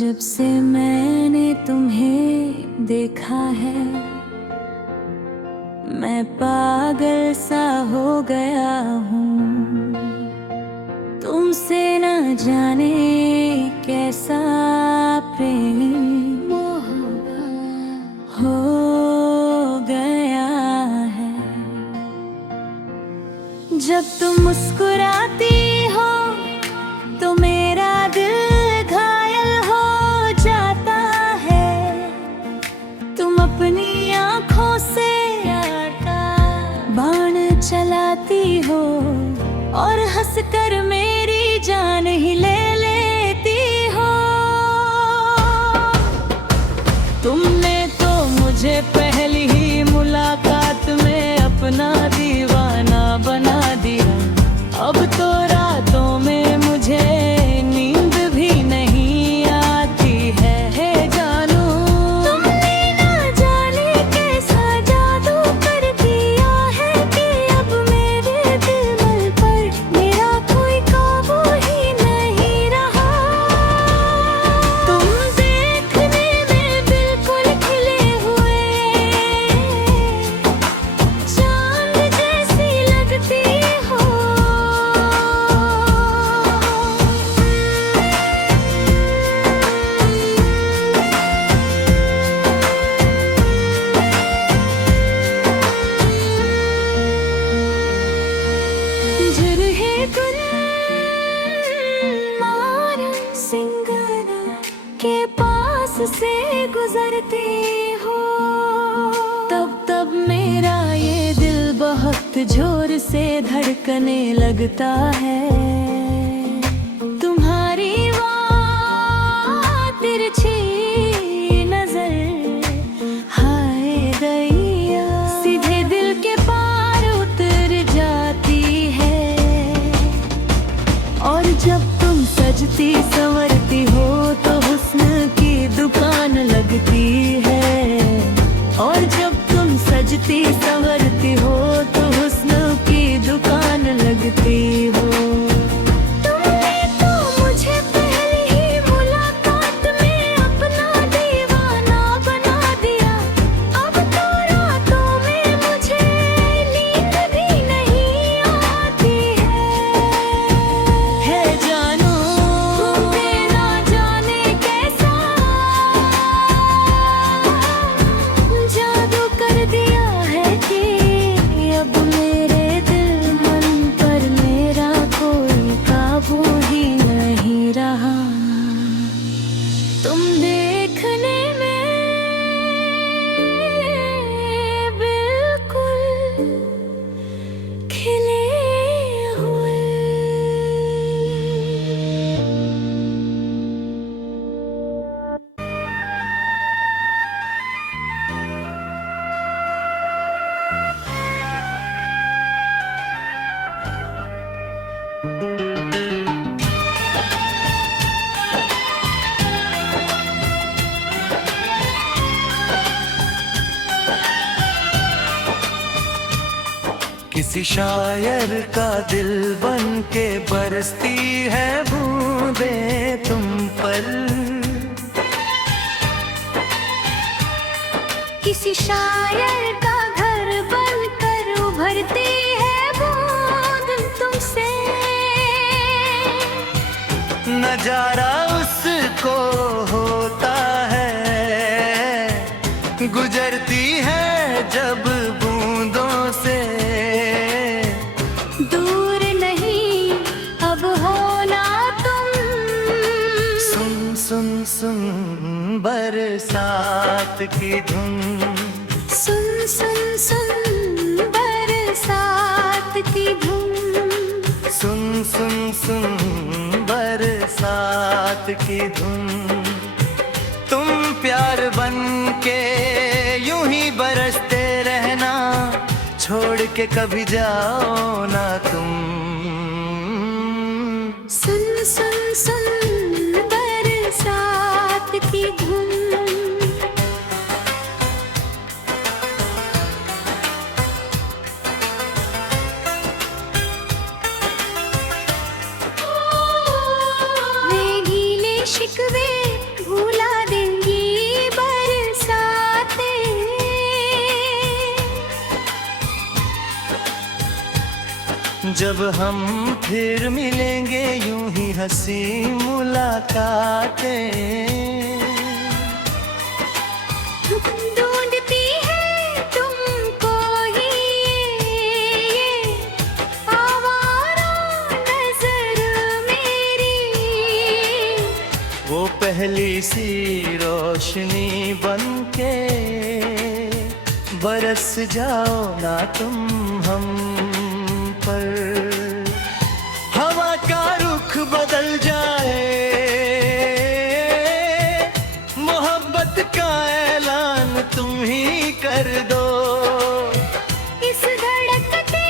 जब से मैंने तुम्हें देखा है, मैं पागल सा हो गया हूँ। तुमसे न जाने कैसा प्रेम हो गया है। जब तुम मुस्कुराती हो तो मेरा दिल घायल हो जाता है। तुम अपनी आँखों से बाण चलाती हो और हंसकर मेरी जान ही ले लेती हो। तुमने तो मुझे पहली ही मुलाकात में अपना दीवाना बना दिया। अब तो रातों में मुझे नींद भी नहीं आती है। हे जानू, तुमने ना जाने कैसा जादू कर दिया है कि अब मेरे दिल पर मेरा कोई काबू ही नहीं रहा। तुम देखने में बिल्कुल खिले हुए चांद जैसी लगती हो। के पास से गुजरती हो, तब मेरा ये दिल बहुत जोर से धड़कने लगता है। तुम्हारी तिरछी नजर, हाय दैया, सीधे दिल के पार उतर जाती है। और जब तुम सजती संवरती हो तो हुस्न की दुकान लगती है। और जब तुम सजती संवरती हो तो हुस्न की दुकान लगती हो। तुमने तो मुझे पहली ही मुलाकात में अपना दीवाना बना दिया। अब तो रातों में मुझे नींद भी नहीं आती है। हे जानू, तुमने ना जाने कैसा जादू कर दिया है कि अब मेरे दिल मन पर मेरा कोई काबू ही नहीं रहा। तुम देखने में बिल्कुल खिले हुए। किसी शायर का दिल बन के बरसती है बूंदें तुम पर। किसी शायर का घर बनकर उभरती है बूंद तुमसे। नजारा उसको होता है, गुजरती है जब बूंदों से। दूर नहीं अब होना तुम। सुन सुन सुन बरसात की धुन। सुन सुन सुन बरसात की धुन। सुन सुन सुन बरसात की धुन। तुम प्यार बन के यूं ही बरसते रहना, छोड़ के कभी जाओ ना तुम। सुन सुन सुन बरसात की धुन। वे गीले शिकवे जब हम फिर मिलेंगे यूं ही हंसी मुलाकातें, ढूंढती है तुमको ही ये आवारा नजर मेरी। वो पहली सी रोशनी बनके बरस जाओ ना तुम हम पर। हवा का रुख बदल जाए, मोहब्बत का ऐलान तुम ही कर दो। इस धड़कते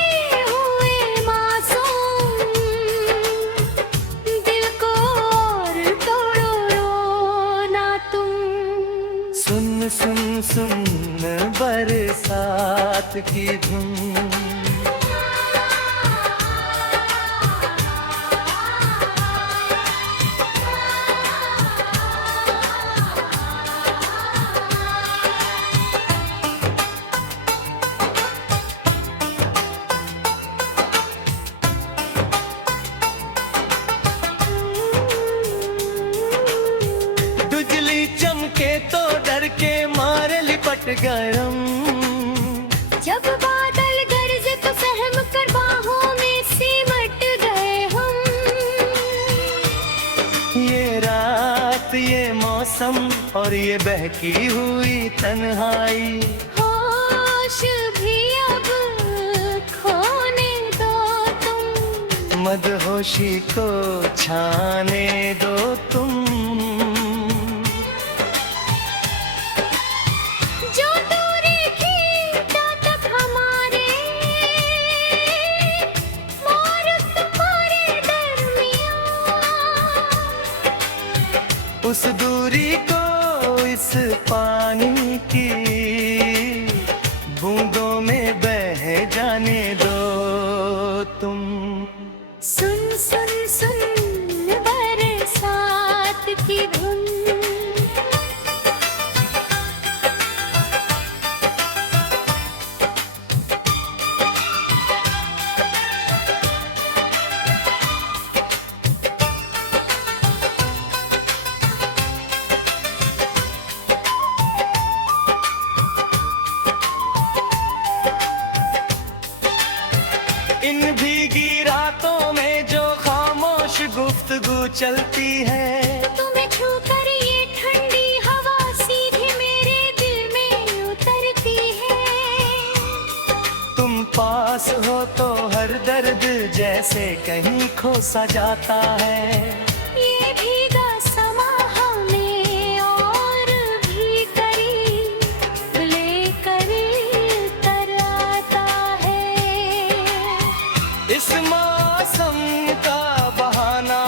हुए मासूम दिल को और तोड़ो ना तुम। सुन सुन सुन बरसात की धुन, बिजली चमके तो डर के मारे लिपट गरम। जब बादल गरजे तो सहम कर बाहों में सिमट गए हम। ये रात, ये मौसम और ये बहकी हुई तन्हाई, होश भी अब खोने दो तुम। मदहोशी को छाने दो तुम। जो दूरी खींचा तक हमारे मोर तुम्हारे दरमियां, उस दूरी को इस पानी की बूंदों में बह जाने दो तुम। सुन सुन सुन बरसात की धुन, इन भीगी रातों में जो खामोश गुफ्तगू चलती है, तुम्हें छूकर ये ठंडी हवा सीधे मेरे दिल में उतरती है। तुम पास हो तो हर दर्द जैसे कहीं खो सा जाता है। ये भीगा समा हमें और भी करीब लेकर तर आता है। इस मौसम का बहाना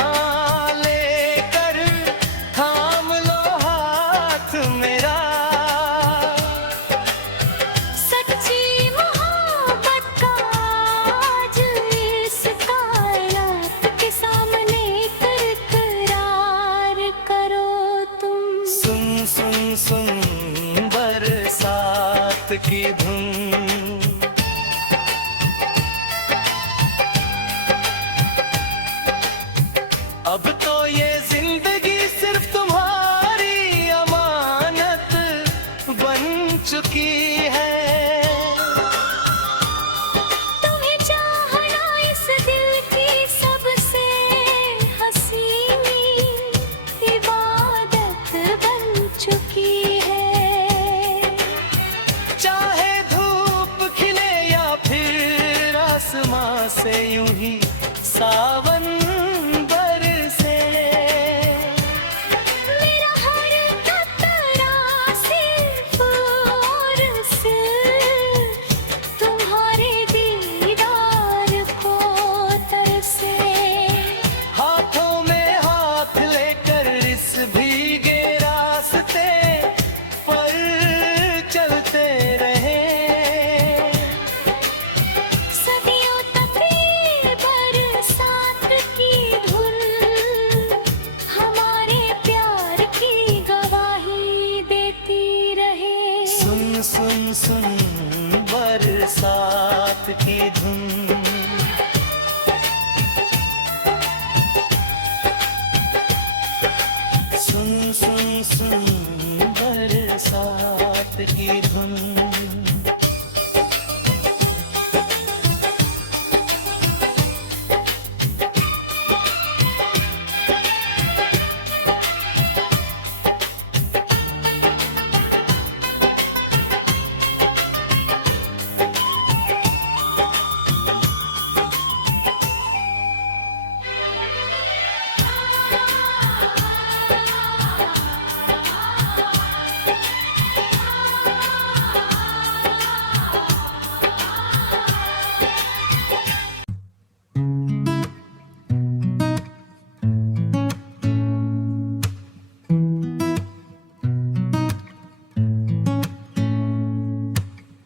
लेकर थाम लो हाथ मेरा। सच्ची मोहब्बत का आज इस कायनात के सामने इकरार करो तुम। सुन सुन सुन बरसात की धुन, अब तो ये जिंदगी सिर्फ तुम्हारी अमानत बन चुकी है। तुम्हें चाहना इस दिल की सबसे हसीनी इबादत बन चुकी है। चाहे धूप खिले या फिर आसमां से यूं ही सावन बरसे, मेरा हर कतरा सिर्फ और सिर्फ तुम्हारे दीदार को तरसे। हाथों में हाथ लेकर इस भीगे रास्ते पर चलते रहे। सदियों तक ये बरसात की धुन हमारे प्यार की गवाही देती रहे। सुन सुन सुन बरसात की धुन, रात की धुन।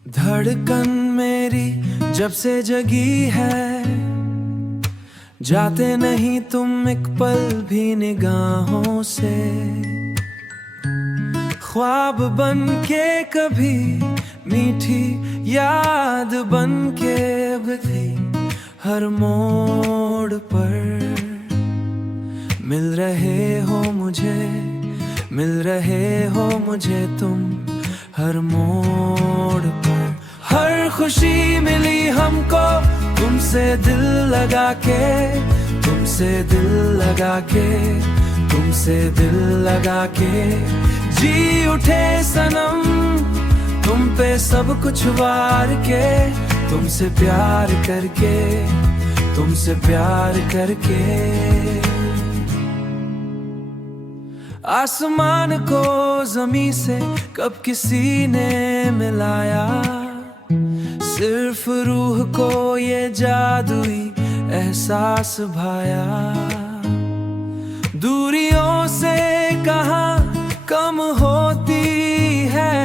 धड़कन मेरी जब से जगी है, जाते नहीं तुम एक पल भी निगाहों से। ख्वाब बन के कभी मीठी याद बन के अब थी हर मोड़ पर। मिल रहे हो मुझे, मिल रहे हो मुझे तुम हर मोड़ पर। हर खुशी मिली हमको तुमसे दिल लगा के, तुमसे दिल लगा के, तुमसे दिल लगा के। जी उठे सनम तुम पे सब कुछ वार के, तुमसे प्यार करके, तुमसे प्यार करके। आसमान को जमीन से कब किसी ने मिलाया, सिर्फ रूह को ये जादुई एहसास भाया। दूरियों से कहाँ कम होती है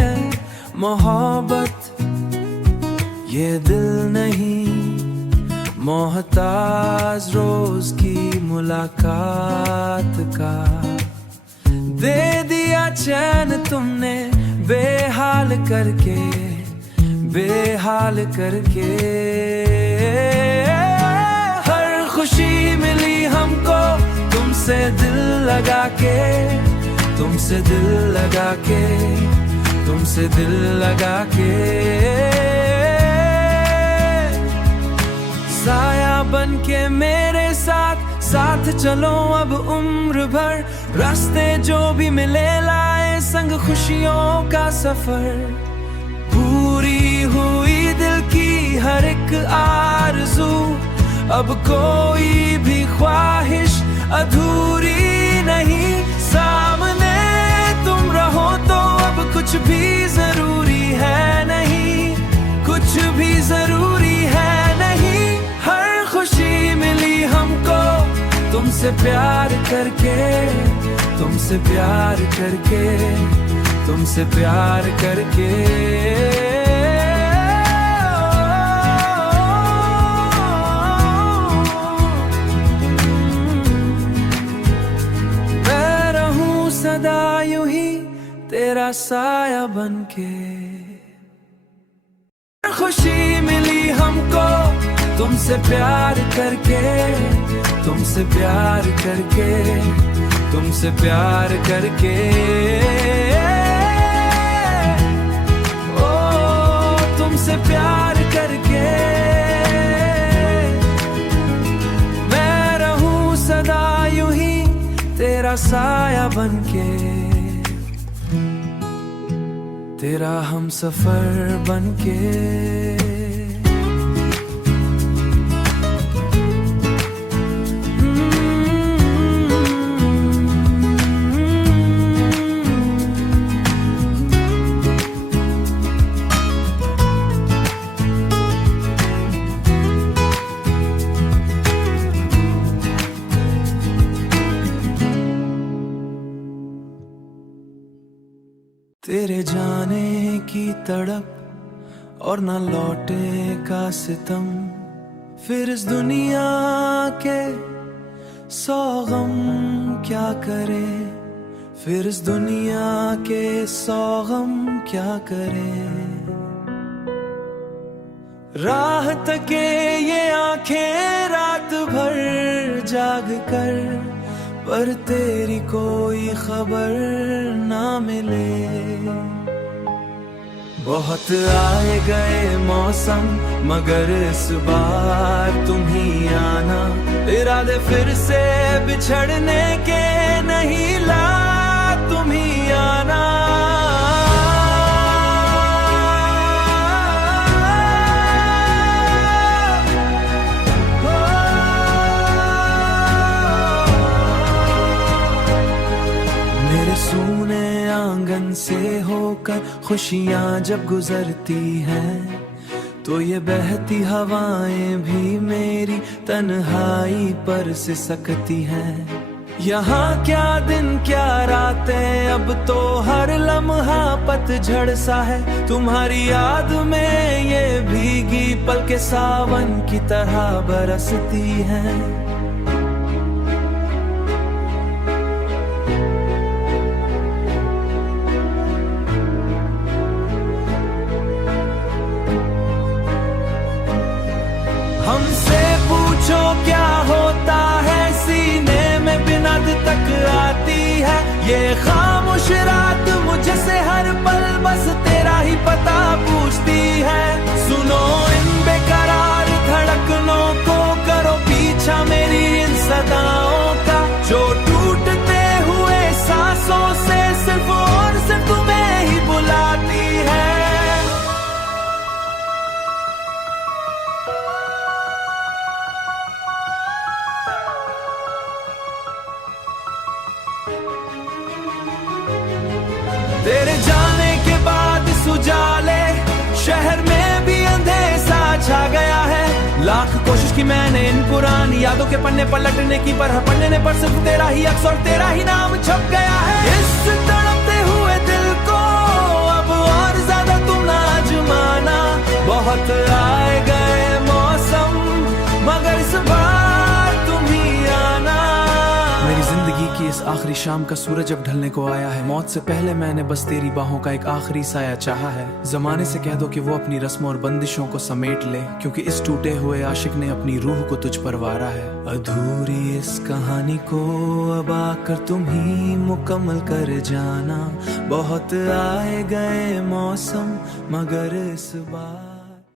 मोहब्बत, ये दिल नहीं मोहताज रोज की मुलाकात का। दे दिया चैन तुमने बेहाल करके, बेहाल करके। हर खुशी मिली हमको तुमसे दिल लगा के, तुमसे दिल लगा के, तुमसे दिल लगा के। साया बन के मेरे साथ साथ चलो अब उम्र भर, रास्ते जो भी मिले लाए संग खुशियों का सफर। पूरी हुई दिल की हर एक आरज़ू, अब कोई भी ख्वाहिश अधूरी नहीं। सामने तुम रहो तो अब कुछ भी जरूरी है नहीं, कुछ भी जरूरी है नहीं। हर खुशी मिली हमको तुमसे प्यार करके, तुमसे प्यार करके, तुमसे प्यार करके। मैं रहूं सदा यूं ही तेरा साया बनके। खुशी मिली हमको तुमसे प्यार करके, तुमसे प्यार करके, तुमसे प्यार करके। ओ तुमसे प्यार करके। मैं रहूं सदा यूं ही तेरा साया बनके, तेरा हमसफर बनके। तेरे जाने की तड़प और न लौटे का सितम, फिर इस दुनिया के सौ गम क्या करे, फिर इस दुनिया के सौ गम क्या करे। राह तके ये आंखें रात भर जाग कर, पर तेरी कोई खबर ना मिले। बहुत आए गए मौसम मगर इस बार तुम ही आना, इरादे फिर से बिछड़ने के नहीं, ला तुम ही आना। मेरे सूने आंगन से होकर खुशियां जब गुजरती हैं, तो ये बहती हवाएं भी मेरी तन्हाई पर सिसकती हैं। यहाँ क्या दिन क्या रातें, अब तो हर लम्हा पतझड़ सा है। तुम्हारी याद में ये भीगी पलकें सावन की तरह बरसती हैं। हमसे पूछो क्या होता है, सीने में बिनद तक आती है। ये खामोश रात मुझसे हर पल बस तेरा ही पता पूछती है। सुनो इन बेकरार धड़कनों को, करो पीछा मेरी इन सदाओं का, जो टूटते हुए सांसों से सिर्फ और सिर्फ तुम्हें ही बुलाती है। तेरे जाने के बाद सुजाले शहर में भी अंधेरा छा गया है। लाख कोशिश की मैंने इन पुरानी यादों के पन्ने पलटने की, पर पन्ने पर सिर्फ तेरा ही अक्स और तेरा ही नाम छप गया है। इस तड़पते हुए दिल को अब और ज्यादा तुम ना आजमाना। बहुत आए गए मौसम मगर इस बार तुम ही आना। मेरी जिंदगी की इस आखिरी शाम का सूरज अब ढलने को आया है। मौत से पहले मैंने बस तेरी बाहों का एक आखिरी साया चाहा है। जमाने से कह दो कि वो अपनी रस्मों और बंदिशों को समेट ले, क्योंकि इस टूटे हुए आशिक ने अपनी रूह को तुझ पर वारा है। अधूरी इस कहानी को अब आकर तुम ही मुकम्मल कर जाना। बहुत आए गए मौसम मगर इस बार